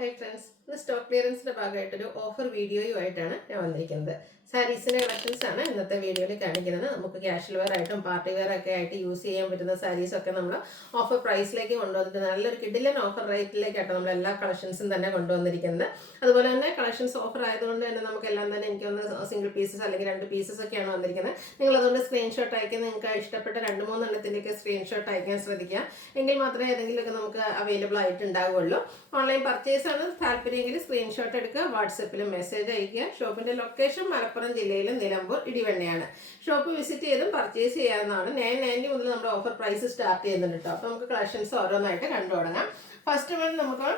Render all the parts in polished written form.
Hi friends, ഇന്ന് stock ക്ലിയറൻസിന്റെ ഭാഗമായിട്ടൊരു offer വീഡിയോയുമായിട്ടാണ് ഞാൻ വന്നിരിക്കുന്നത്. സാരീസിന്റെ കളക്ഷൻസ് ആണ് ഇന്നത്തെ വീഡിയോയിൽ കാണിക്കുന്നത്. നമുക്ക് ക്യാഷ്വൽ വെയർ ആയിട്ടും പാർട്ടി വെയർ ഒക്കെ ആയിട്ട് യൂസ് ചെയ്യാൻ പറ്റുന്ന സാരീസ് ഒക്കെ നമ്മൾ ഓഫർ പ്രൈസിലേക്ക് കൊണ്ടുവന്നിട്ട് നല്ലൊരു കിടിലൻ ഓഫർ റേറ്റിലേക്കാണ് നമ്മൾ എല്ലാ കളക്ഷൻസും തന്നെ കൊണ്ടുവന്നിരിക്കുന്നത്. അതുപോലെ തന്നെ കളക്ഷൻസ് ഓഫർ ആയതുകൊണ്ട് തന്നെ നമുക്കെല്ലാം തന്നെ എനിക്കൊന്ന് സിംഗിൾ പീസസ് അല്ലെങ്കിൽ 2 പീസസ് ഒക്കെയാണ് വന്നിരിക്കുന്നത്. നിങ്ങൾ അതുകൊണ്ട് സ്ക്രീൻഷോട്ട് അയക്കാൻ നിങ്ങൾക്ക് ഇഷ്ടപ്പെട്ട 2-3 എണ്ണത്തിൻ്റെയൊക്കെ സ്ക്രീൻഷോട്ട് അയക്കാൻ ശ്രദ്ധിക്കുക. എങ്കിൽ മാത്രമേ ഏതെങ്കിലുമൊക്കെ നമുക്ക് അവൈലബിൾ ആയിട്ട് ഉണ്ടാവുകയുള്ളൂ. ഓൺലൈൻ പർച്ചേസ് ആണ് താല്പര്യമെങ്കിൽ സ്ക്രീൻഷോട്ട് എടുക്കുക, വാട്സപ്പിൽ മെസ്സേജ് അയക്കുക. ഷോപ്പിന്റെ ലൊക്കേഷൻ മലപ്പുറം ജില്ലയിലെ നിലമ്പൂർ ഇടിവണ്ണയാണ്. ഷോപ്പ് വിസിറ്റ് ചെയ്തും പർച്ചേസ് ചെയ്യാവുന്നതാണ്. 990 മുതൽ നമ്മുടെ ഓഫർ പ്രൈസ് സ്റ്റാർട്ട് ചെയ്യുന്നുണ്ട് കേട്ടോ. അപ്പോൾ നമുക്ക് കളക്ഷൻസ് ഓരോന്നായിട്ട് കണ്ടു തുടങ്ങാം. ഫസ്റ്റ് വൺ നമുക്ക്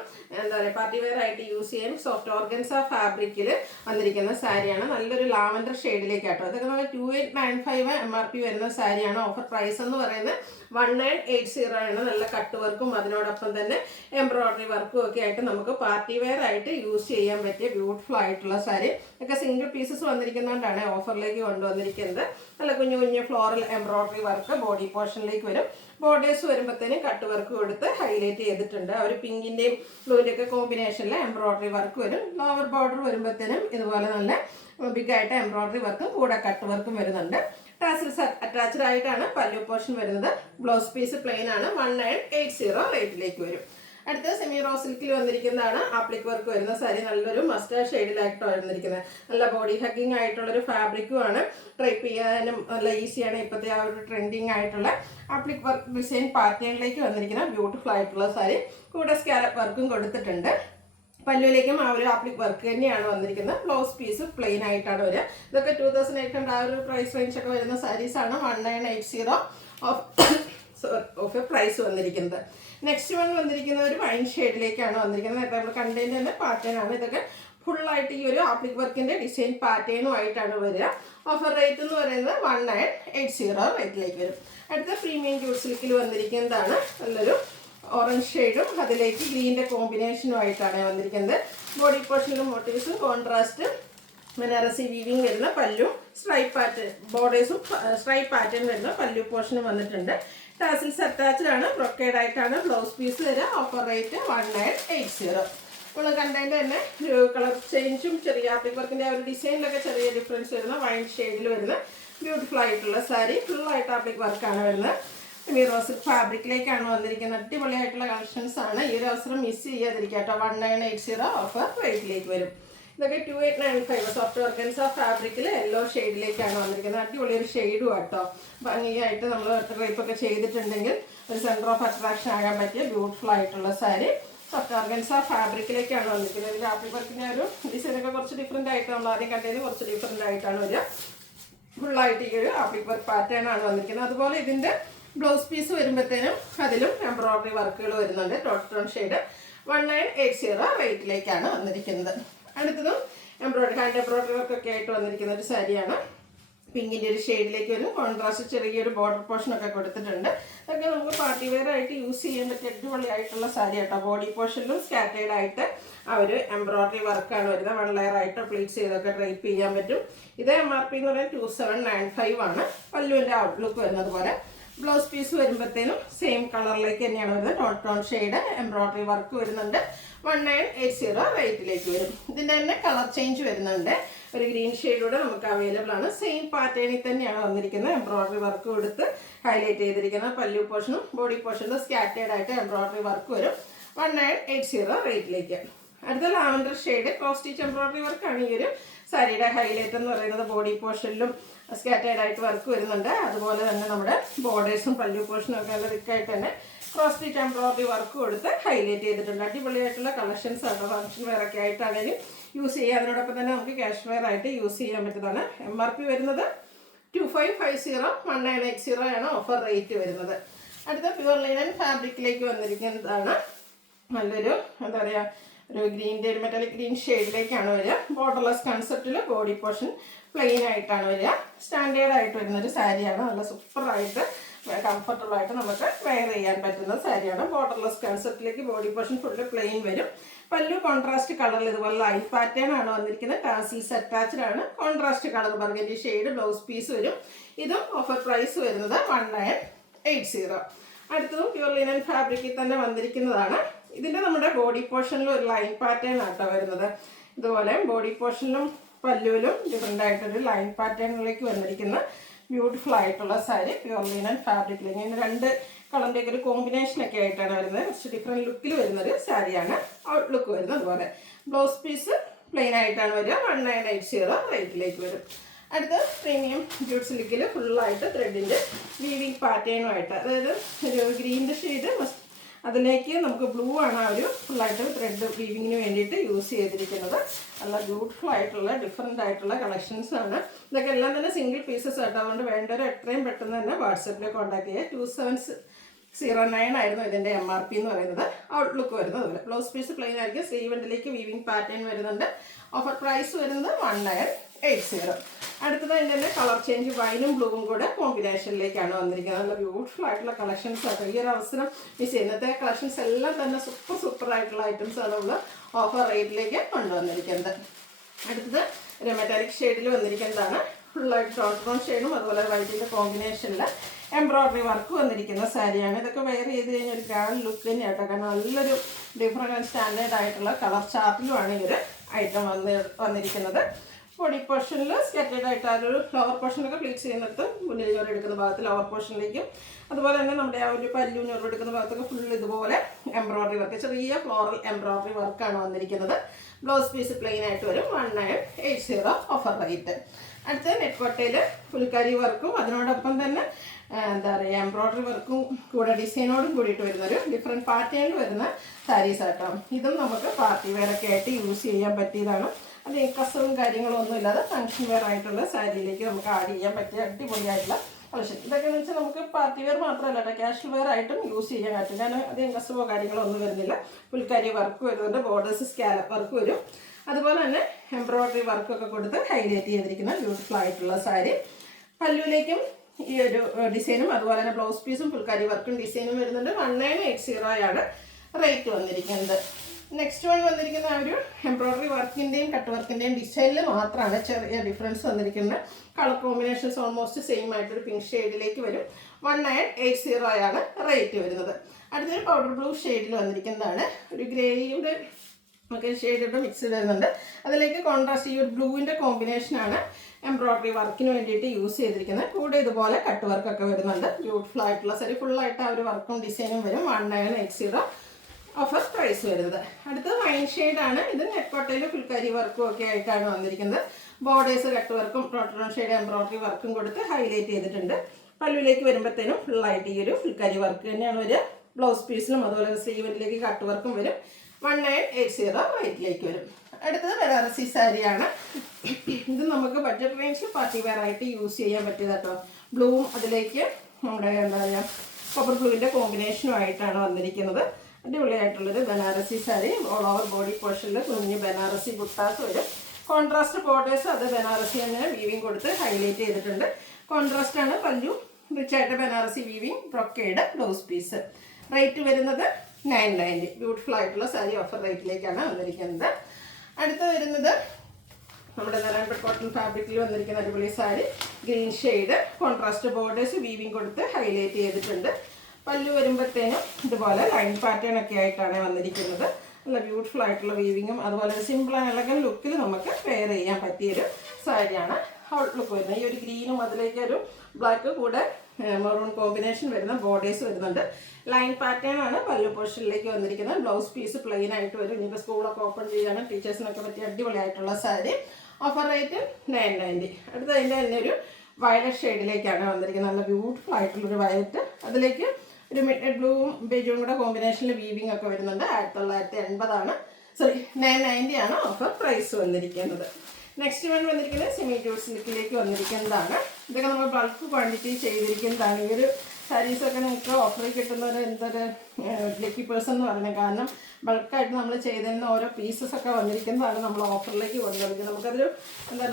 എന്താ പറയുക പാർട്ടി വെയർ ആയിട്ട് യൂസ് ചെയ്യാൻ സോഫ്റ്റ് ഓർഗൻസ ഫാബ്രിക്കിൽ വന്നിരിക്കുന്ന സാരിയാണ്. നല്ലൊരു ലാവൻഡർ ഷെയ്ഡിലേക്കാട്ടോ. ഇതൊക്കെ നമ്മൾ 2895 MRP വരുന്ന സാരിയാണ്. ഓഫർ പ്രൈസ് എന്ന് പറയുന്നത് 1980 ആണ്. നല്ല കട്ട് വർക്കും അതിനോടൊപ്പം തന്നെ എംബ്രോയിഡറി വർക്കും ഒക്കെ ആയിട്ട് നമുക്ക് പാർട്ടി വെയർ ആയിട്ട് യൂസ് ചെയ്യാൻ പറ്റിയ ബ്യൂട്ടിഫുൾ ആയിട്ടുള്ള സാരി. ഒക്കെ സിംഗിൾ പീസസ് വന്നിരിക്കുന്നതുകൊണ്ടാണ് ഓഫറിലേക്ക് കൊണ്ടുവന്നിരിക്കുന്നത്. നല്ല കുഞ്ഞു കുഞ്ഞു ഫ്ലോറൽ എംബ്രോയിഡറി വർക്ക് ബോഡി പോർഷനിലേക്ക് വരും. ബോർഡേഴ്സ് വരുമ്പോഴത്തേനും കട്ട് വർക്ക് കൊടുത്ത് ഹൈലൈറ്റ് ചെയ്തിട്ടുണ്ട്. ആ ഒരു പിങ്കിൻ്റെയും ബ്ലൂവിൻ്റെ ഒക്കെ കോമ്പിനേഷനിൽ എംബ്രോയിഡറി വർക്ക് വരും. ലോവർ ബോർഡർ വരുമ്പോഴത്തേനും ഇതുപോലെ നല്ല ബിഗ് ആയിട്ട് എംബ്രോയിഡറി വർക്കും കൂടെ കട്ട് വർക്കും വരുന്നുണ്ട്. ടാസിൽസ് അറ്റാച്ച്ഡ് ആയിട്ടാണ് പല്ലു പോർഷൻ വരുന്നത്. ബ്ലൗസ് പീസ് പ്ലെയിൻ ആണ്. 1980 റേറ്റിലേക്ക് വരും. അടുത്ത സെമി റോ സിൽക്കിൽ വന്നിരിക്കുന്നതാണ്. ആപ്ലിക് വർക്ക് വരുന്ന സാരി. നല്ലൊരു മസ്റ്റാർഡ് ഷെയ്ഡിലായിട്ടോ വരുന്നിരിക്കുന്നത്. നല്ല ബോഡി ഹഗ്ഗിങ് ആയിട്ടുള്ളൊരു ഫാബ്രിക്കും ആണ്. ട്രൈപ്പ് ചെയ്യാനും നല്ല ഈസിയാണ്. ഇപ്പോഴത്തെ ആ ഒരു ട്രെൻഡിങ് ആയിട്ടുള്ള ആപ്ലിക് വർക്ക് ഡിസൈൻ പാറ്റേണിലേക്ക് വന്നിരിക്കുന്ന ബ്യൂട്ടിഫുൾ ആയിട്ടുള്ള സാരി. കൂടെ സ്കാലപ്പ് വർക്കും കൊടുത്തിട്ടുണ്ട്. പല്ലുവിലേക്കും ആ ഒരു ആപ്ലിക് വർക്ക് തന്നെയാണ് വന്നിരിക്കുന്നത്. ബ്ലൗസ് പീസ് പ്ലെയിൻ ആയിട്ടാണ് വരിക. ഇതൊക്കെ 2800 ആ ഒരു പ്രൈസ് റേഞ്ച് ഒക്കെ വരുന്ന സാരീസാണ്. 1980 ഓഫ് പ്രൈസ് വന്നിരിക്കുന്നത്. നെക്സ്റ്റ് വൺ വന്നിരിക്കുന്ന ഒരു വൈൻ ഷെയ്ഡിലേക്കാണ് വന്നിരിക്കുന്നത്. നേരത്തെ നമ്മൾ കണ്ടതിൻ്റെ തന്നെ പാറ്റേൺ ആണ്. ഇതൊക്കെ ഫുള്ളായിട്ട് ഈ ഒരു ആപ്ലിക് വർക്കിൻ്റെ ഡിസൈൻ പാറ്റേണും ആയിട്ടാണ് വരിക. ഓഫർ റേറ്റ് എന്ന് പറയുന്നത് 1980 റേറ്റിലേക്ക് വരും. അടുത്ത പ്രീമിയം ക്യൂട്ട് സിൽക്കിൽ വന്നിരിക്കുന്നതാണ്. നല്ലൊരു ഓറഞ്ച് ഷെയ്ഡും അതിലേക്ക് ഗ്രീൻ്റെ കോമ്പിനേഷനും ആയിട്ടാണ് വന്നിരിക്കുന്നത്. ബോഡി പോർഷനിലും മോട്ടീവ്സും കോൺട്രാസ്റ്റ് ബനാറസി വീവിങ് വരുന്ന പല്ലും സ്ട്രൈപ്പ് പാറ്റേൺ ബോർഡേഴ്സും സ്ട്രൈപ്പ് പാറ്റേൺ വരുന്ന പല്ലു പോർഷനും വന്നിട്ടുണ്ട്. ടാസിൽസ് അറ്റാച്ച്ഡ് ആണ്. ബ്രൊക്കേഡ് ആയിട്ടാണ് ബ്ലൗസ് പീസ് വരിക. Offer rate 1980. നമ്മൾ കണ്ടതിൻ്റെ തന്നെ ഒരു കളർ ചേഞ്ചും ചെറിയ ആപ്ലിക് വർക്കിൻ്റെ ആ ഒരു ഡിസൈനിലൊക്കെ ചെറിയ ഡിഫറൻസ് വരുന്ന വൈൻ ഷെയ്ഡിൽ വരുന്ന ബ്യൂട്ടിഫുൾ ആയിട്ടുള്ള സാരി. ഫുള്ളായിട്ട് ആപ്ലിക് വർക്കാണ് വരുന്നത്. റോസ് ഫാബ്രിക്കിലേക്കാണ് വന്നിരിക്കുന്നത്. അടിപൊളിയായിട്ടുള്ള കളക്ഷൻസ് ആണ്. ഈ ഒരു അവസരം മിസ് ചെയ്യാതിരിക്കുക കേട്ടോ. 1980 ഓഫർ റേറ്റിലേക്ക് വരും. ഇതൊക്കെ 2895 സോഫ്റ്റ് ഓർഗൻസ ഫാബ്രിക്കിൽ യെല്ലോ ഷെയ്ഡിലേക്കാണ് വന്നിരിക്കുന്നത്. അടിപൊളി ഒരു ഷെയ്ഡും ആട്ടോ. ഭംഗിയായിട്ട് നമ്മൾ ഡ്രൈപ്പൊക്കെ ചെയ്തിട്ടുണ്ടെങ്കിൽ ഒരു സെൻറ്റർ ഓഫ് അട്രാക്ഷൻ ആകാൻ പറ്റിയ ബ്യൂട്ടിഫുൾ ആയിട്ടുള്ള സാരി. സോഫ്റ്റ് ഓർഗൻസ ഫാബ്രിക്കിലേക്കാണ് വന്നിരിക്കുന്നത്. ഇതിൻ്റെ ആപ്ലിക് വർക്കിൻ്റെ ഒരു ഡിസൈനൊക്കെ കുറച്ച് ഡിഫറെൻ്റ് ആയിട്ട് നമ്മൾ ആദ്യം കണ്ടതിന് കുറച്ച് ഡിഫറെൻ്റ് ആയിട്ടാണ് വരിക. ഫുള്ളായിട്ട് ഈ ഒരു ആപ്ലിക് വർക്ക് പാറ്റേൺ ആണ് വന്നിരിക്കുന്നത്. അതുപോലെ ഇതിൻ്റെ ബ്ലൗസ് പീസ് വരുമ്പോഴത്തേനും അതിലും എംബ്രോയിഡറി വർക്കുകൾ വരുന്നുണ്ട്. ടോൺ ഷെയ്ഡ് 1980 റേറ്റിലേക്കാണ് വന്നിരിക്കുന്നത്. അടുത്തതും ഹാൻഡ് എംബ്രോയിഡറി വർക്കൊക്കെ ആയിട്ട് വന്നിരിക്കുന്ന ഒരു സാരിയാണ്. പിങ്കിൻ്റെ ഒരു ഷെയ്ഡിലേക്ക് വരും. കോൺട്രാസ്റ്റ് ചെറിയൊരു ബോർഡർ പോർഷനൊക്കെ കൊടുത്തിട്ടുണ്ട്. അതൊക്കെ നമുക്ക് പാർട്ടി വെയർ ആയിട്ട് യൂസ് ചെയ്യാൻ പറ്റിയ അടിപൊളിയായിട്ടുള്ള സാരി കേട്ടോ. ബോഡി പോർഷനിലും സ്കാറ്റേഡ് ആയിട്ട് ആ ഒരു എംബ്രോയിഡറി വർക്കാണ് വരുന്നത്. 1 ലെയർ ആയിട്ട് പ്ലീറ്റ്സ് ചെയ്തൊക്കെ ഡ്രൈപ്പ് ചെയ്യാൻ പറ്റും. ഇത് MRP എന്ന് പറയുന്നത് 2795 ആണ്. പല്ലുവിൻ്റെ ഔട്ട്ലുക്ക് വരുന്നത് പോലെ. ബ്ലൗസ് പീസ് വരുമ്പോഴത്തേനും സെയിം കളറിലേക്ക് തന്നെയാണ് വരുന്നത്. ടോൺ ഷെയ്ഡ് എംബ്രോയിഡറി വർക്ക് വരുന്നുണ്ട്. 1980 റേറ്റിലേക്ക് വരും. ഇതിൻ്റെ തന്നെ കളർ ചേഞ്ച് വരുന്നുണ്ട്. ഒരു ഗ്രീൻ ഷെയ്ഡൂടെ നമുക്ക് അവൈലബിൾ ആണ്. സെയിം പാറ്റേണിൽ തന്നെയാണ് വന്നിരിക്കുന്നത്. എംബ്രോയിഡറി വർക്ക് കൊടുത്ത് ഹൈലൈറ്റ് ചെയ്തിരിക്കുന്നത്. പല്ലു പോർഷനും ബോഡി പോർഷനും സ്കാറ്റേഡ് ആയിട്ട് എംബ്രോയിഡറി വർക്ക് വരും. 1980 റേറ്റിലേക്ക്. അടുത്ത lavender shade cross stitch embroidery വർക്കാണ് ഈ ഒരു സാരിയുടെ ഹൈലൈറ്റ് എന്ന് പറയുന്നത്. ബോഡി പോർഷനിലും സ്കാറ്റേഡ് ആയിട്ട് വർക്ക് വരുന്നുണ്ട്. അതുപോലെ തന്നെ നമ്മുടെ ബോർഡേഴ്സും പല്ലു പോർഷനും ഒക്കെ നല്ല തിക്കായിട്ട് തന്നെ ക്രോസ് സ്റ്റിച്ച് എംബ്രോയിഡറി വർക്ക് കൊടുത്ത് ഹൈലൈറ്റ് ചെയ്തിട്ടുണ്ട്. അടിപൊളിയായിട്ടുള്ള കളക്ഷൻസ് ആണ്. ഫംഗ്ഷൻ വെയർ ഒക്കെ ആയിട്ടാണെങ്കിലും യൂസ് ചെയ്യുക. അതിനോടൊപ്പം തന്നെ നമുക്ക് ക്യാഷ് വെയർ ആയിട്ട് യൂസ് ചെയ്യാൻ പറ്റുന്നതാണ്. MRP വരുന്നത് 2550 1980 ആണ് ഓഫർ റേറ്റ് വരുന്നത്. അടുത്ത പ്യുവർ ലൈനൻ ഫാബ്രിക്കിലേക്ക് വന്നിരിക്കുന്നതാണ്. നല്ലൊരു എന്താ പറയുക ഒരു ഗ്രീൻ്റെ ഒരു മെറ്റാലിക് ഗ്രീൻ ഷെയ്ഡിലേക്കാണ് വരിക. ബോർഡർലെസ് കൺസെപ്റ്റിൽ ബോഡി പോർഷൻ പ്ലെയിൻ ആയിട്ടാണ് വരിക. സ്റ്റാൻഡേർഡ് ആയിട്ട് വരുന്നൊരു സാരിയാണ്. നല്ല സൂപ്പറായിട്ട് കംഫർട്ടബിൾ ആയിട്ട് നമുക്ക് വെയർ ചെയ്യാൻ പറ്റുന്ന സാരിയാണ്. ബോർഡർലെസ് കൺസെപ്റ്റിലേക്ക് ബോഡി പോർഷൻ ഫുള്ള് പ്ലെയിൻ വരും. പല്ലു കോൺട്രാസ്റ്റ് കളറിൽ ഇതുപോലെ ലൈൻ പാറ്റേൺ ആണ് വന്നിരിക്കുന്നത്. ടാസിൽസ് അറ്റാച്ച്ഡ് ആണ്. Contrast colour burgundy shade blouse piece വരും. ഇതും ഓഫർ പ്രൈസ് വരുന്നത് 1980. അടുത്തതും പ്യുവർ ലിനൻ ഫാബ്രിക്കിൽ തന്നെ വന്നിരിക്കുന്നതാണ്. ഇതിൻ്റെ നമ്മുടെ ബോഡി പോർഷനിൽ ഒരു ലൈൻ പാറ്റേൺ ആട്ടോ വരുന്നത്. ഇതുപോലെ ബോഡി പോർഷനിലും പല്ലുവിലും ഡിഫറെൻ്റ് ആയിട്ടൊരു ലൈൻ പാറ്റേണിലേക്ക് വന്നിരിക്കുന്ന ബ്യൂട്ടിഫുൾ ആയിട്ടുള്ള സാരി, പ്യുർ ലിനൻ ഫാബ്രിക്കിൽ. ഇങ്ങനെ രണ്ട് കളറിൻ്റെയൊക്കെ ഒരു കോമ്പിനേഷനൊക്കെ ആയിട്ടാണ് വരുന്നത്. കുറച്ച് ഡിഫറെൻറ്റ് ലുക്കിൽ വരുന്നൊരു സാരിയാണ്. ഔട്ട് ലുക്ക് വരുന്നത് അതുപോലെ. ബ്ലൗസ് പീസ് പ്ലെയിൻ ആയിട്ടാണ് വരിക. 1980 റേറ്റിലേക്ക് വരും. അടുത്ത പ്രീമിയം ജൂട്ട് സിൽക്കിൽ ഫുള്ളായിട്ട് ത്രെഡിൻ്റെ വീവിങ് പാറ്റേണുമായിട്ട്, അതായത് ഒരു ഗ്രീൻ്റെ ഷെയ്ഡ് അതിലേക്ക് നമുക്ക് ബ്ലൂ ആണ് ആ ഒരു ഫുള്ളായിട്ട് ത്രെഡ് വീവിങ്ങിന് വേണ്ടിയിട്ട് യൂസ് ചെയ്തിരിക്കുന്നത്. നല്ല ബ്യൂട്ടിഫുൾ ആയിട്ടുള്ള ഡിഫറെൻ്റ് ആയിട്ടുള്ള കളക്ഷൻസ് ആണ്. ഇതൊക്കെ എല്ലാം തന്നെ സിംഗിൾ പീസസ് ആയിട്ട്. അതുകൊണ്ട് വേണ്ടവർ എത്രയും പെട്ടെന്ന് തന്നെ വാട്സപ്പിൽ കോൺടാക്ട് ചെയ്യുക. 2709 ആയിരുന്നു ഇതിൻ്റെ MRP എന്ന് പറയുന്നത്. ഔട്ട്ലുക്ക് വരുന്നത് അതുപോലെ. ബ്ലൗസ് പീസ് പ്ലെയിൻ ആയിരിക്കും. സ്ലീവെൻഡിലേക്ക് വീവിങ് പാറ്റേൺ വരുന്നുണ്ട്. ഓഫർ പ്രൈസ് വരുന്നത് 1980. അടുത്തത് അതിൻ്റെ തന്നെ കളർ ചേഞ്ച് വൈനും ബ്ലൂവും കൂടെ കോമ്പിനേഷനിലേക്കാണ് വന്നിരിക്കുന്നത്. നല്ല ബ്യൂട്ടിഫുൾ ആയിട്ടുള്ള കളക്ഷൻസ് ആട്ടോ. ഈ ഒരു അവസരം മിസ് ഇന്നത്തെ കളക്ഷൻസ് എല്ലാം തന്നെ സൂപ്പർ ആയിട്ടുള്ള ഐറ്റംസ് ആണ് നമ്മൾ ഓഫർ റേറ്റിലേക്ക് കൊണ്ടുവന്നിരിക്കുന്നത്. അടുത്തത് ഒരു മെറ്റാലിക് ഷെയ്ഡിൽ വന്നിരിക്കുന്നതാണ്. ഫുള്ളായിട്ട് ടോൺ ഷെയ്ഡും അതുപോലെ വൈറ്റിൻ്റെ കോമ്പിനേഷനിൽ എംബ്രോയ്ഡറി വർക്ക് വന്നിരിക്കുന്ന സാരിയാണ്. ഇതൊക്കെ വെയർ ചെയ്ത് കഴിഞ്ഞാൽ ഒരു ഗ്രാൻഡ് ലുക്ക് തന്നെയാട്ടോ. കാരണം നല്ലൊരു ഡിഫറെൻ്റ് ആൻഡ് സ്റ്റാൻഡേർഡ് ആയിട്ടുള്ള കളർ ചാർട്ടിലുമാണ് ഈ ഒരു ഐറ്റം വന്നിരിക്കുന്നത്. ബോഡി പോർഷനിൽ സ്കെറ്റഡ് ആയിട്ട് ആ ഒരു ലോവർ പോർഷനൊക്കെ പ്ലീറ്റ് ചെയ്യുന്നിടത്ത് മുന്നിൽ ഞൊരെടുക്കുന്ന ഭാഗത്ത് ലോവർ പോർഷനിലേക്കും അതുപോലെ തന്നെ നമ്മുടെ ആ ഒരു പല്ലു ഞൊരെടുക്കുന്ന ഭാഗത്തൊക്കെ ഫുൾ ഇതുപോലെ എംബ്രോയ്ഡറി വർക്ക്, ചെറിയ ഫ്ലോറൽ എംബ്രോയ്ഡറി വർക്കാണ് വന്നിരിക്കുന്നത്. ബ്ലൗസ് പീസ് പ്ലെയിൻ ആയിട്ട് വരും. 1980 ഓഫർ റേറ്റ്. അടുത്ത നെറ്റ് കോട്ടയിൽ ഫുൾക്കാരി വർക്കും അതിനോടൊപ്പം തന്നെ എന്താ പറയുക എംബ്രോയ്ഡറി വർക്കും കൂടെ ഡിസൈനോടും കൂടിയിട്ട് വരുന്നൊരു ഡിഫറെൻറ്റ് പാറ്റേണിൽ വരുന്ന സാരീസ് ആട്ടോ. ഇതും നമുക്ക് പാർട്ടി വെയറൊക്കെ ആയിട്ട് യൂസ് ചെയ്യാൻ പറ്റിയതാണ്. അത് കസവും കാര്യങ്ങളും ഒന്നും ഇല്ലാതെ ഫങ്ഷൻ വെയർ ആയിട്ടുള്ള സാരിയിലേക്ക് നമുക്ക് ആഡ് ചെയ്യാൻ പറ്റിയ അടിപൊളിയായിട്ടുള്ള കളക്ഷൻ. ഇതൊക്കെ എന്ന് വെച്ചാൽ നമുക്ക് പാർട്ടി വെയർ മാത്രമല്ല കേട്ടോ, ക്യാഷ്വൽ വെയർ ആയിട്ടും യൂസ് ചെയ്യാൻ പറ്റും. ഞാൻ അധികം കസവോ കാര്യങ്ങളോ ഒന്നും വരുന്നില്ല. ഫുൾക്കാരി വർക്ക് വരുന്നുണ്ട്. ബോർഡേഴ്സ് സ്കാലപ്പ് വർക്ക് വരും. അതുപോലെ തന്നെ എംബ്രോയ്ഡറി വർക്കൊക്കെ കൊടുത്ത് ഹൈലൈറ്റ് ചെയ്തിരിക്കുന്ന ബ്യൂട്ടിഫുൾ ആയിട്ടുള്ള സാരി. പല്ലുവിലേക്കും ഈ ഒരു ഡിസൈനും അതുപോലെ തന്നെ ബ്ലൗസ് പീസും ഫുൾക്കാരി വർക്കും ഡിസൈനും വരുന്നുണ്ട്. 1980 റേറ്റ് വന്നിരിക്കുന്നത്. നെക്സ്റ്റ് വൺ വന്നിരിക്കുന്ന ആ ഒരു എംബ്രോയ്ഡറി വർക്കിൻ്റെയും കട്ട് വർക്കിൻ്റെയും ഡിസൈനിൽ മാത്രമാണ് ചെറിയ ഡിഫറൻസ് വന്നിരിക്കുന്നത്. കളർ കോമ്പിനേഷൻസ് ഓൾമോസ്റ്റ് സെയിം ആയിട്ടൊരു പിങ്ക് ഷെയ്ഡിലേക്ക് വരും. 1980 റേറ്റ് വരുന്നത്. അടുത്തൊരു പൗഡർ ബ്ലൂ ഷെയ്ഡിൽ വന്നിരിക്കുന്നതാണ്. ഒരു ഗ്രേയുടെ ഒക്കെ ഷെയ്ഡോട് മിക്സ് വരുന്നുണ്ട്. അതിലേക്ക് കോൺട്രാസ്റ്റ് ഈ ഒരു ബ്ലൂവിൻ്റെ കോമ്പിനേഷനാണ് എംബ്രോയ്ഡറി വർക്കിന് വേണ്ടിയിട്ട് യൂസ് ചെയ്തിരിക്കുന്നത്. കൂടെ ഇതുപോലെ കട്ട് വർക്കൊക്കെ വരുന്നുണ്ട്. ബ്യൂട്ടിഫുൾ ആയിട്ടുള്ള സാരി ഫുള്ളായിട്ട് ആ ഒരു വർക്കും ഡിസൈനും വരും. 1980 ഓഫർ പ്രൈസ് വരുന്നത്. അടുത്തത് വൈൻ ഷെയ്ഡാണ്. ഇത് നെറ്റ്കോട്ടയിൽ ഫുൾക്കാരി വർക്കും ഒക്കെ ആയിട്ടാണ് വന്നിരിക്കുന്നത്. ബോർഡേഴ്സ് കട്ട് വർക്കും ടോൺ ഷെയ്ഡ് എംബ്രോയ്ഡറി വർക്കും കൊടുത്ത് ഹൈലൈറ്റ് ചെയ്തിട്ടുണ്ട്. പല്ലുവിലേക്ക് വരുമ്പോഴത്തേനും ഫുള്ളായിട്ട് ഈ ഒരു ഫുൾക്കാരി വർക്ക് തന്നെയാണ് വരിക. ബ്ലൗസ് പീസിലും അതുപോലെ സ്ലീവിലേക്ക് കട്ട് വർക്കും വരും. 1980 റേറ്റിലേക്ക് വരും. അടുത്തത് ബനാറസി സാരിയാണ്. ഇത് നമുക്ക് ബഡ്ജറ്റ് റേഞ്ചിൽ പാർട്ടി വെയർ ആയിട്ട് യൂസ് ചെയ്യാൻ പറ്റിയതാട്ടോ. ബ്ലൂവും അതിലേക്ക് നമ്മുടെ എന്താ പറയുക കോപ്പർ ബ്ലൂവിൻ്റെ കോമ്പിനേഷനും ആയിട്ടാണ് വന്നിരിക്കുന്നത്. അടിപൊളിയായിട്ടുള്ളൊരു Banarasi sari. All over body പോർഷനിൽ കുഞ്ഞ് ബനാറസി ബുട്ടാസ് വരും. കോൺട്രാസ്റ്റ് ബോർഡേഴ്സ് അത് ബനാറസി തന്നെ വീവിങ് കൊടുത്ത് ഹൈലൈറ്റ് ചെയ്തിട്ടുണ്ട്. കോൺട്രാസ്റ്റ് ആണ് പല്ലു. റിച്ചായിട്ട് Banarasi weaving brocade blouse piece. Rate വരുന്നത് 990. ബ്യൂട്ടിഫുൾ ആയിട്ടുള്ള സാരി ഓഫർ റേറ്റിലേക്കാണ് വന്നിരിക്കുന്നത്. അടുത്ത് വരുന്നത് നമ്മുടെ നാരായണപേട്ട് കോട്ടൺ ഫാബ്രിക്കിൽ വന്നിരിക്കുന്ന അടിപൊളി sari. Green shade contrast borders weaving കൊടുത്ത് ഹൈലൈറ്റ് ചെയ്തിട്ടുണ്ട്. പല്ലു വരുമ്പോഴത്തേനും ഇതുപോലെ ലൈൻ പാറ്റേൺ ഒക്കെ ആയിട്ടാണ് വന്നിരിക്കുന്നത്. നല്ല ബ്യൂട്ടിഫുൾ ആയിട്ടുള്ള വീവിങ്ങും അതുപോലെ സിമ്പിൾ ആൻഡ് എലഗൻ ലുക്കിൽ നമുക്ക് വെയർ ചെയ്യാൻ പറ്റിയൊരു സാരിയാണ്. ഔട്ട്ലുക്ക് വരുന്നത് ഈ ഒരു ഗ്രീനും അതിലേക്ക് ഒരു ബ്ലാക്ക് കൂടെ മെറൂൺ കോമ്പിനേഷൻ വരുന്ന ബോർഡേഴ്സ് വരുന്നുണ്ട്. ലൈൻ പാറ്റേൺ ആണ് പല്ലു പോർഷനിലേക്ക് വന്നിരിക്കുന്നത്. ബ്ലൗസ് പീസ് പ്ലെയിൻ ആയിട്ട് വരും. ഇനിയിപ്പോൾ സ്കൂളൊക്കെ ഓപ്പൺ ചെയ്യാനും ടീച്ചേഴ്സിനൊക്കെ പറ്റിയ അടിപൊളിയായിട്ടുള്ള സാരി. Offer rate 990. അടുത്ത അതിൻ്റെ തന്നെ ഒരു വയലറ്റ് ഷെയ്ഡിലേക്കാണ് വന്നിരിക്കുന്നത്. നല്ല ബ്യൂട്ടിഫുൾ ആയിട്ടുള്ളൊരു വയലറ്റ്. അതിലേക്ക് ഒരു മിഡ് ബ്ലൂവും ബേജും കൂടെ കോമ്പിനേഷനിൽ വീവിങ് ഒക്കെ വരുന്നുണ്ട്. 1980 990 ഓഫർ പ്രൈസ് വന്നിരിക്കുന്നത്. നെക്സ്റ്റ് വൺ വന്നിരിക്കുന്നത് സെമി ജൂട്ട് സിൽക്കിലേക്ക് വന്നിരിക്കുന്നതാണ്. ഇതൊക്കെ നമ്മൾ ബൾക്ക് ക്വാണ്ടിറ്റി ചെയ്തിരിക്കുന്നതാണ്. ഈ ഒരു സാരീസൊക്കെ നിങ്ങൾക്ക് ഓഫറിൽ കിട്ടുന്നവർ എന്തൊരു ലക്കി പേഴ്സൺ എന്ന് പറയുന്നത്. കാരണം ബൾക്കായിട്ട് നമ്മൾ ചെയ്തിരുന്ന ഓരോ പീസസ് ഒക്കെ വന്നിരിക്കുന്നതാണ് നമ്മൾ ഓഫറിലേക്ക് കൊണ്ടുവരുന്നത്. നമുക്കതൊരു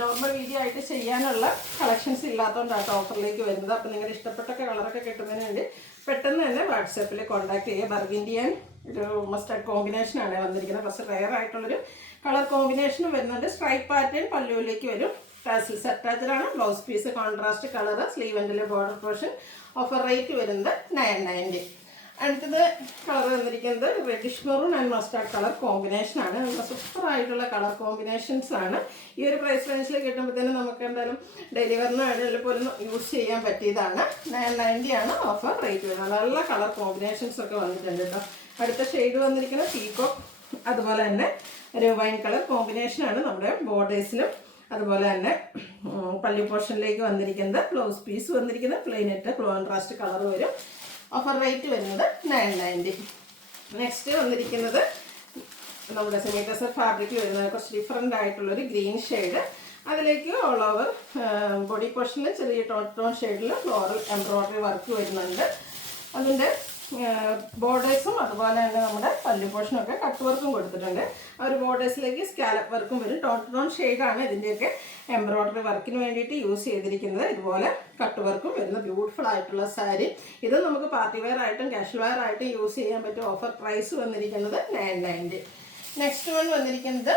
നോർമൽ വീഡിയോ ആയിട്ട് ചെയ്യാനുള്ള കളക്ഷൻസ് ഇല്ലാത്തതുകൊണ്ടാണ് ഓഫറിലേക്ക് വരുന്നത്. അപ്പോൾ നിങ്ങളുടെ ഇഷ്ടപ്പെട്ടൊക്കെ കളറൊക്കെ കിട്ടുന്നതിന് വേണ്ടി പെട്ടെന്ന് തന്നെ വാട്സാപ്പിൽ കോൺടാക്ട് ചെയ്യുക. ബർഗിൻഡിയൻ ഒരു മസ്റ്റാർഡ് കോമ്പിനേഷനാണ് വന്നിരിക്കുന്നത്. കുറച്ച് റെയർ ആയിട്ടുള്ളൊരു കളർ കോമ്പിനേഷനും വരുന്നുണ്ട്. സ്ട്രൈപ്പ് പാറ്റേൺ പല്ലുവിലേക്ക് വരും. ടാസിൽസ് അറ്റാച്ചഡാണ്. Blouse piece contrast colour. Sleeve എൻഡിലെ ബോർഡർ പോർഷൻ. ഓഫർ റേറ്റ് വരുന്നത് 990. അടുത്തത് കളർ വന്നിരിക്കുന്നത് reddish maroon and mustard colour കോമ്പിനേഷനാണ്. നല്ല സൂപ്പറായിട്ടുള്ള കളർ കോമ്പിനേഷൻസ് ആണ്. ഈ ഒരു പ്രൈസ് റേഞ്ചിൽ കിട്ടുമ്പോഴത്തേനും നമുക്ക് എന്തായാലും ഡെയിലി വെയറിന് പോലും യൂസ് ചെയ്യാൻ പറ്റിയതാണ്. 990 ആണ് ഓഫർ റേറ്റ് വരുന്നത്. നല്ല കളർ കോമ്പിനേഷൻസ് ഒക്കെ വന്നിട്ടുണ്ട് കേട്ടോ. അടുത്ത ഷെയ്ഡ് വന്നിരിക്കുന്നത് പീക്കോക്ക്, അതുപോലെ തന്നെ ഒരു വൈൻ കളർ കോമ്പിനേഷനാണ് നമ്മുടെ ബോർഡേഴ്സിലും. അതുപോലെ തന്നെ പല്ലു പോർഷനിലേക്ക് വന്നിരിക്കുന്നത് ബ്ലൗസ് പീസ് വന്നിരിക്കുന്നത് പ്ലെയിനായിട്ട് കോൺട്രാസ്റ്റ് കളർ വരും. ഓഫർ റേറ്റ് വരുന്നത് 990. നെക്സ്റ്റ് വന്നിരിക്കുന്നത് നമ്മുടെ സെമി ടെസർ ഫാബ്രിക്കിൽ വരുന്നത് കുറച്ച് ഡിഫറെൻ്റ് ആയിട്ടുള്ളൊരു ഗ്രീൻ ഷെയ്ഡ്. അതിലേക്ക് ഓൾ ഓവർ ബോഡി പോർഷനിൽ ചെറിയ ടോൺ ഷെയ്ഡിൽ ഫ്ലോറൽ എംബ്രോയ്ഡറി വർക്ക് വരുന്നുണ്ട്. അതിൻ്റെ ബോർഡേഴ്സും അതുപോലെ തന്നെ നമ്മുടെ പല്ലു പോർഷനൊക്കെ കട്ട് വർക്കും കൊടുത്തിട്ടുണ്ട്. ആ ഒരു ബോർഡേഴ്സിലേക്ക് സ്കാലപ്പ് വർക്കും വരും. ടോൺ ഷെയ്ഡാണ് ഇതിൻ്റെയൊക്കെ എംബ്രോയ്ഡറി വർക്കിന് വേണ്ടിയിട്ട് യൂസ് ചെയ്തിരിക്കുന്നത്. ഇതുപോലെ കട്ട് വർക്കും വരുന്ന ബ്യൂട്ടിഫുൾ ആയിട്ടുള്ള സാരി. ഇത് നമുക്ക് പാർട്ടി വെയർ ആയിട്ടും കാഷ്വൽ വെയർ ആയിട്ടും യൂസ് ചെയ്യാൻ പറ്റും. ഓഫർ പ്രൈസ് വന്നിരിക്കുന്നത് 990. നെക്സ്റ്റ് വൺ വന്നിരിക്കുന്നത്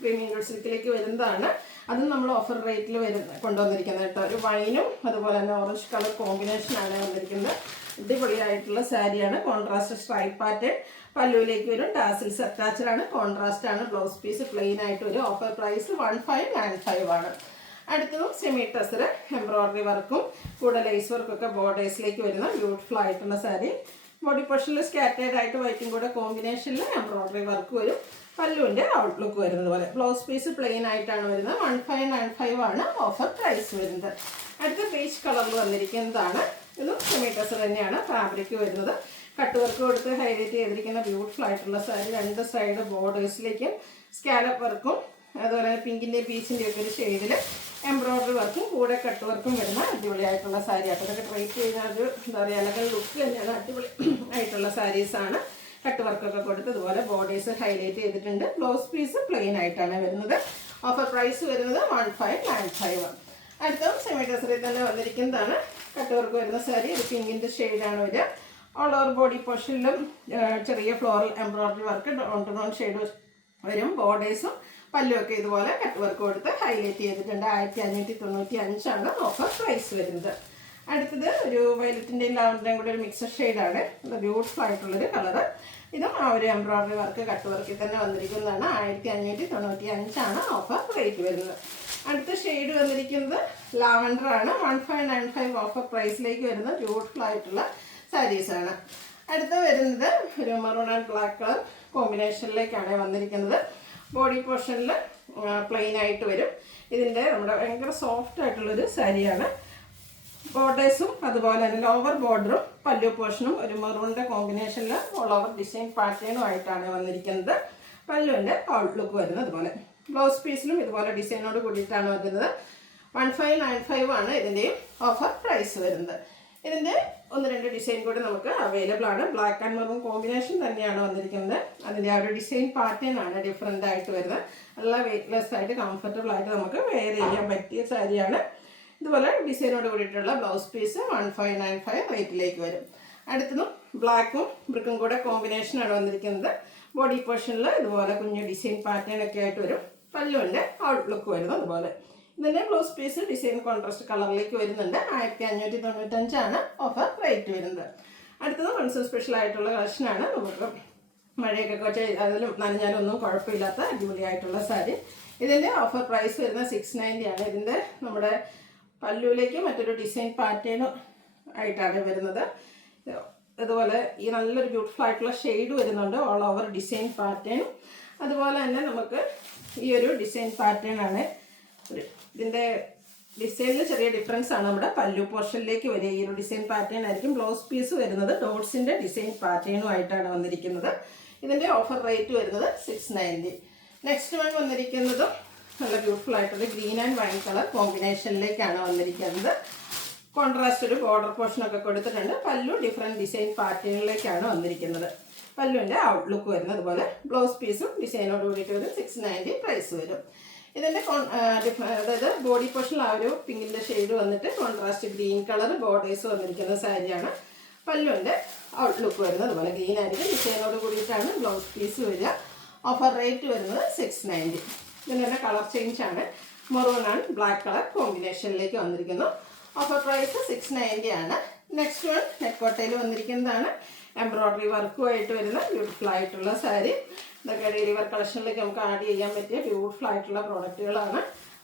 പ്രീമിയം സിൽക്കിലേക്ക് വരുന്നതാണ്. അതും നമ്മൾ ഓഫർ റേറ്റിൽ കൊണ്ടുവന്നിരിക്കുന്നത് കേട്ടോ. ഒരു വൈനും അതുപോലെ തന്നെ ഓറഞ്ച് കളർ കോമ്പിനേഷനാണ് വന്നിരിക്കുന്നത്. അടിപൊളിയായിട്ടുള്ള സാരിയാണ്. കോൺട്രാസ്റ്റ് സ്ട്രൈപ്പ് പാറ്റേൺ പല്ലുവിലേക്ക് വരും. ടാസിൽസ് അറ്റാച്ച്ഡ് ആണ്. കോൺട്രാസ്റ്റ് ആണ്. ബ്ലൗസ് പീസ് പ്ലെയിൻ ആയിട്ട് വരും. ഓഫർ പ്രൈസ് 1595 ആണ്. അടുത്തതും സെമി ടെസർ എംബ്രോയ്ഡറി വർക്കും കൂടെ ലേസ് വർക്കൊക്കെ ബോർഡേഴ്സിലേക്ക് വരുന്ന ബ്യൂട്ടിഫുൾ ആയിട്ടുള്ള സാരി. ബോഡി പോർഷനിൽ സ്കാറ്റേഡ് ആയിട്ട് വൈറ്റും കൂടെ കോമ്പിനേഷനിൽ എംബ്രോയ്ഡറി വർക്ക് വരും. പല്ലുവിൻ്റെ ഔട്ട്ലുക്ക് വരുന്നത് പോലെ. ബ്ലൗസ് പീസ് പ്ലെയിൻ ആയിട്ടാണ് വരുന്നത്. 1595 ആണ് ഓഫർ പ്രൈസ് വരുന്നത്. അടുത്ത പീച്ച് കളറിൽ വന്നിരിക്കുന്നതാണ്. ഇതും സെമി ടെസർ തന്നെയാണ് ഫാബ്രിക് വരുന്നത്. കട്ട് വർക്ക് കൊടുത്ത് ഹൈലൈറ്റ് ചെയ്തിരിക്കുന്ന ബ്യൂട്ടിഫുൾ ആയിട്ടുള്ള സാരി. രണ്ട് സൈഡ് ബോർഡേഴ്സിലേക്കും സ്കാലപ്പ് വർക്കും അതുപോലെ പിങ്കിൻ്റെ പീച്ചിൻ്റെ ഒക്കെ ഒരു ഷെയ്ഡിൽ എംബ്രോയ്ഡറി വർക്കും കൂടെ കട്ട് വർക്കും വരുന്ന അടിപൊളിയായിട്ടുള്ള സാരി. അപ്പോൾ ഇതൊക്കെ ട്രൈറ്റ് ചെയ്യുന്ന ഒരു എന്താ പറയുക അല്ലെങ്കിൽ ലുക്ക് തന്നെയാണ്. അടിപൊളി ആയിട്ടുള്ള സാരീസാണ്. കട്ട് വർക്കൊക്കെ കൊടുത്ത് ഇതുപോലെ ബോർഡേഴ്സ് ഹൈലൈറ്റ് ചെയ്തിട്ടുണ്ട്. ബ്ലൗസ് പീസ് പ്ലെയിൻ ആയിട്ടാണ് വരുന്നത്. ഓഫർ പ്രൈസ് വരുന്നത് 1595. അടുത്ത സെമി ടെസറിൽ തന്നെ വന്നിരിക്കുന്നതാണ്. കട്ട് വർക്ക് വരുന്ന സാരി. ഒരു പിങ്കിൻ്റെ ഷെയ്ഡാണ് വരിക. ഓൾ ഓവർ ബോഡി പോർഷനിലും ചെറിയ floral embroidery work tone shade വരും. ബോർഡേഴ്സും പല്ലുമൊക്കെ ഇതുപോലെ കട്ട് വർക്ക് കൊടുത്ത് ഹൈലൈറ്റ് ചെയ്തിട്ടുണ്ട്. 1595 ആണ് ഓഫർ പ്രൈസ് വരുന്നത്. അടുത്തത് ഒരു വയലറ്റിൻ്റെയും ലാവൻഡറിൻ്റെയും കൂടെ ഒരു മിക്സഡ് ഷെയ്ഡാണ്. ബ്യൂട്ടിഫുൾ ആയിട്ടുള്ളൊരു കളറ്. ഇതും ആ ഒരു എംബ്രോയ്ഡറി വർക്ക് കട്ട് വർക്കിൽ തന്നെ വന്നിരിക്കുന്നതാണ്. 1595 ആണ് ഓഫർ റേറ്റ് വരുന്നത്. അടുത്ത ഷെയ്ഡ് വന്നിരിക്കുന്നത് ലാവൻഡർ ആണ്. 1595 ഓഫർ പ്രൈസിലേക്ക് വരുന്ന ബ്യൂട്ടിഫുൾ ആയിട്ടുള്ള സാരീസാണ്. അടുത്ത വരുന്നത് ഒരു മെറൂൺ ആൻഡ് ബ്ലാക്ക് കളർ കോമ്പിനേഷനിലേക്കാണ് വന്നിരിക്കുന്നത്. ബോഡി പോർഷനിൽ പ്ലെയിൻ ആയിട്ട് വരും. ഇതിൻ്റെ നമ്മുടെ ഭയങ്കര സോഫ്റ്റ് ആയിട്ടുള്ളൊരു സാരിയാണ്. ബോർഡേഴ്സും അതുപോലെ തന്നെ ലോവർ ബോർഡറും പല്ലു പോർഷനും ഒരു മെറൂണിൻ്റെ കോമ്പിനേഷനിൽ ഓൾ ഓവർ ഡിസൈൻ പാറ്റേണും ആയിട്ടാണ് വന്നിരിക്കുന്നത്. പല്ലുവിൻ്റെ ഔട്ട്ലുക്ക് വരുന്നത് അതുപോലെ. ബ്ലൗസ് പീസിലും ഇതുപോലെ ഡിസൈനോട് കൂടിയിട്ടാണ് വരുന്നത്. 1595 ആണ് ഇതിൻ്റെയും ഓഫർ പ്രൈസ് വരുന്നത്. ഇതിൻ്റെ 1-2 ഡിസൈൻ കൂടി നമുക്ക് അവൈലബിൾ ആണ്. ബ്ലാക്ക് ആൻഡ് മെറൂൺ കോമ്പിനേഷൻ തന്നെയാണ് വന്നിരിക്കുന്നത്. അതിൻ്റെ ആ ഒരു ഡിസൈൻ പാറ്റേൺ ആണ് ഡിഫറെൻ്റ് ആയിട്ട് വരുന്നത്. നല്ല വെയ്റ്റ്ലെസ് ആയിട്ട് കംഫർട്ടബിൾ ആയിട്ട് നമുക്ക് വെയർ ചെയ്യാൻ പറ്റിയ സാരിയാണ്. ഇതുപോലെ ഡിസൈനോട് കൂടിയിട്ടുള്ള ബ്ലൗസ് പീസ് 1595 റേറ്റിലേക്ക് വരും. അടുത്തതും ബ്ലാക്കും ബ്രിക്കും കൂടെ കോമ്പിനേഷനാണ് വന്നിരിക്കുന്നത്. ബോഡി പോർഷനിൽ ഇതുപോലെ കുഞ്ഞു ഡിസൈൻ പാറ്റേൺ ഒക്കെ ആയിട്ട് വരും. പല്ലുവിൻ്റെ ഔട്ട്ലുക്ക് വരുന്നത് അതുപോലെ. ഇതിൻ്റെ ബ്ലൗസ് പീസ് ഡിസൈൻ കോൺട്രാസ്റ്റ് കളറിലേക്ക് വരുന്നുണ്ട്. 1595 ആണ് ഓഫർ റേറ്റ് വരുന്നത്. അടുത്തത് മൺസൂൺ സ്പെഷ്യൽ ആയിട്ടുള്ള കളക്ഷനാണ്. നമുക്ക് മഴയൊക്കെ അതിലും നനഞ്ഞാലും ഒന്നും കുഴപ്പമില്ലാത്ത അടിപൊളിയായിട്ടുള്ള സാരി. ഇതിൻ്റെ ഓഫർ പ്രൈസ് വരുന്നത് 690 ആണ്. ഇതിൻ്റെ നമ്മുടെ പല്ലുവിലേക്ക് മറ്റൊരു ഡിസൈൻ പാറ്റേൺ ആയിട്ടാണ് വരുന്നത്. അതുപോലെ ഈ നല്ലൊരു ബ്യൂട്ടിഫുൾ ആയിട്ടുള്ള ഷെയ്ഡ് വരുന്നുണ്ട്. All over design pattern. അതുപോലെ തന്നെ നമുക്ക് ഈ ഒരു ഡിസൈൻ പാറ്റേൺ ആണ്. ഇതിൻ്റെ ഡിസൈനിൽ ചെറിയ ഡിഫറൻസ് ആണ്. നമ്മുടെ പല്ലു പോർഷനിലേക്ക് വരിക ഈ ഒരു ഡിസൈൻ പാറ്റേൺ ആയിരിക്കും. ബ്ലൗസ് പീസ് വരുന്നത് ഡോട്ട്സിൻ്റെ ഡിസൈൻ പാറ്റേണും ആയിട്ടാണ് വന്നിരിക്കുന്നത്. ഇതിൻ്റെ ഓഫർ റേറ്റ് വരുന്നത് 690. നെക്സ്റ്റ് വൺ വന്നിരിക്കുന്നതും നല്ല ബ്യൂട്ടിഫുൾ ആയിട്ടുള്ള ഗ്രീൻ ആൻഡ് വൈൻ കളർ കോമ്പിനേഷനിലേക്കാണ് വന്നിരിക്കുന്നത്. കോൺട്രാസ്റ്റ് ഒരു ബോർഡർ പോർഷനൊക്കെ കൊടുത്തിട്ടുണ്ട്. പല്ലു ഡിഫറെൻറ്റ് ഡിസൈൻ പാറ്റേണിലേക്കാണ് വന്നിരിക്കുന്നത്. പല്ലുവിൻ്റെ ഔട്ട്ലുക്ക് വരുന്നത് അതുപോലെ. ബ്ലൗസ് പീസും ഡിസൈനോട് കൂടിയിട്ട് വരും. 690 പ്രൈസ് വരും. ഇതിൻ്റെ അതായത് ബോഡി പോർഷനിൽ ആ ഒരു പിങ്കിൻ്റെ ഷെയ്ഡ് വന്നിട്ട് കോൺട്രാസ്റ്റ് ഗ്രീൻ കളർ ബോർഡേഴ്സ് വന്നിരിക്കുന്ന സാരിയാണ്. പല്ലുവിൻ്റെ ഔട്ട്ലുക്ക് വരുന്നത് അതുപോലെ ഗ്രീൻ ആയിരിക്കും. ഡിസൈനോട് കൂടിയിട്ടാണ് ബ്ലൗസ് പീസ് വരിക. ഓഫർ റേറ്റ് വരുന്നത് 690. ഇതിൻ്റെ കളർ ചേഞ്ച് ആണ്. മെറൂൺ ആൻഡ് ബ്ലാക്ക് കളർ കോമ്പിനേഷനിലേക്ക് വന്നിരിക്കുന്നു. ഓഫർ പ്രൈസ് 690 ആണ്. നെക്സ്റ്റ് വൺ നെക്കോട്ടയിൽ വന്നിരിക്കുന്നതാണ്. എംബ്രോയ്ഡറി വർക്കുമായിട്ട് വരുന്ന ബ്യൂട്ടിഫുൾ ആയിട്ടുള്ള സാരി. ഇതൊക്കെ ഡെയിലി വെയർ കളക്ഷനിലേക്ക് നമുക്ക് ആഡ് ചെയ്യാൻ പറ്റിയ ബ്യൂട്ടിഫുൾ ആയിട്ടുള്ള പ്രോഡക്റ്റുകളാണ്.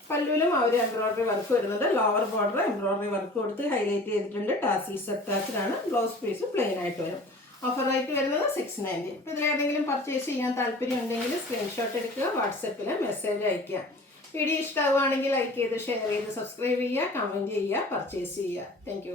പല്ലുവിലും ആ ഒരു എംബ്രോയ്ഡറി വർക്ക് വരുന്നുണ്ട്. ലോവർ ബോർഡർ എംബ്രോയ്ഡറി വർക്ക് കൊടുത്ത് ഹൈലൈറ്റ് ചെയ്തിട്ടുണ്ട്. ടാസീസ് അറ്റാച്ച്ഡ് ആണ്. ബ്ലൗസ് പീസ് പ്ലെയിൻ ആയിട്ട് വരും. ഓഫർ റേറ്റ് വരുന്നത് 690. അപ്പോൾ ഇതിലേതെങ്കിലും പർച്ചേസ് ചെയ്യാൻ താല്പര്യം ഉണ്ടെങ്കിൽ സ്ക്രീൻഷോട്ട് എടുക്കുക, വാട്സപ്പിൽ മെസ്സേജ് അയയ്ക്കുക. വീഡിയോ ഇഷ്ടമാവുകയാണെങ്കിൽ ലൈക്ക് ചെയ്ത് ഷെയർ ചെയ്ത് സബ്സ്ക്രൈബ് ചെയ്യുക, കമൻറ്റ് ചെയ്യുക, പർച്ചേസ് ചെയ്യുക. താങ്ക്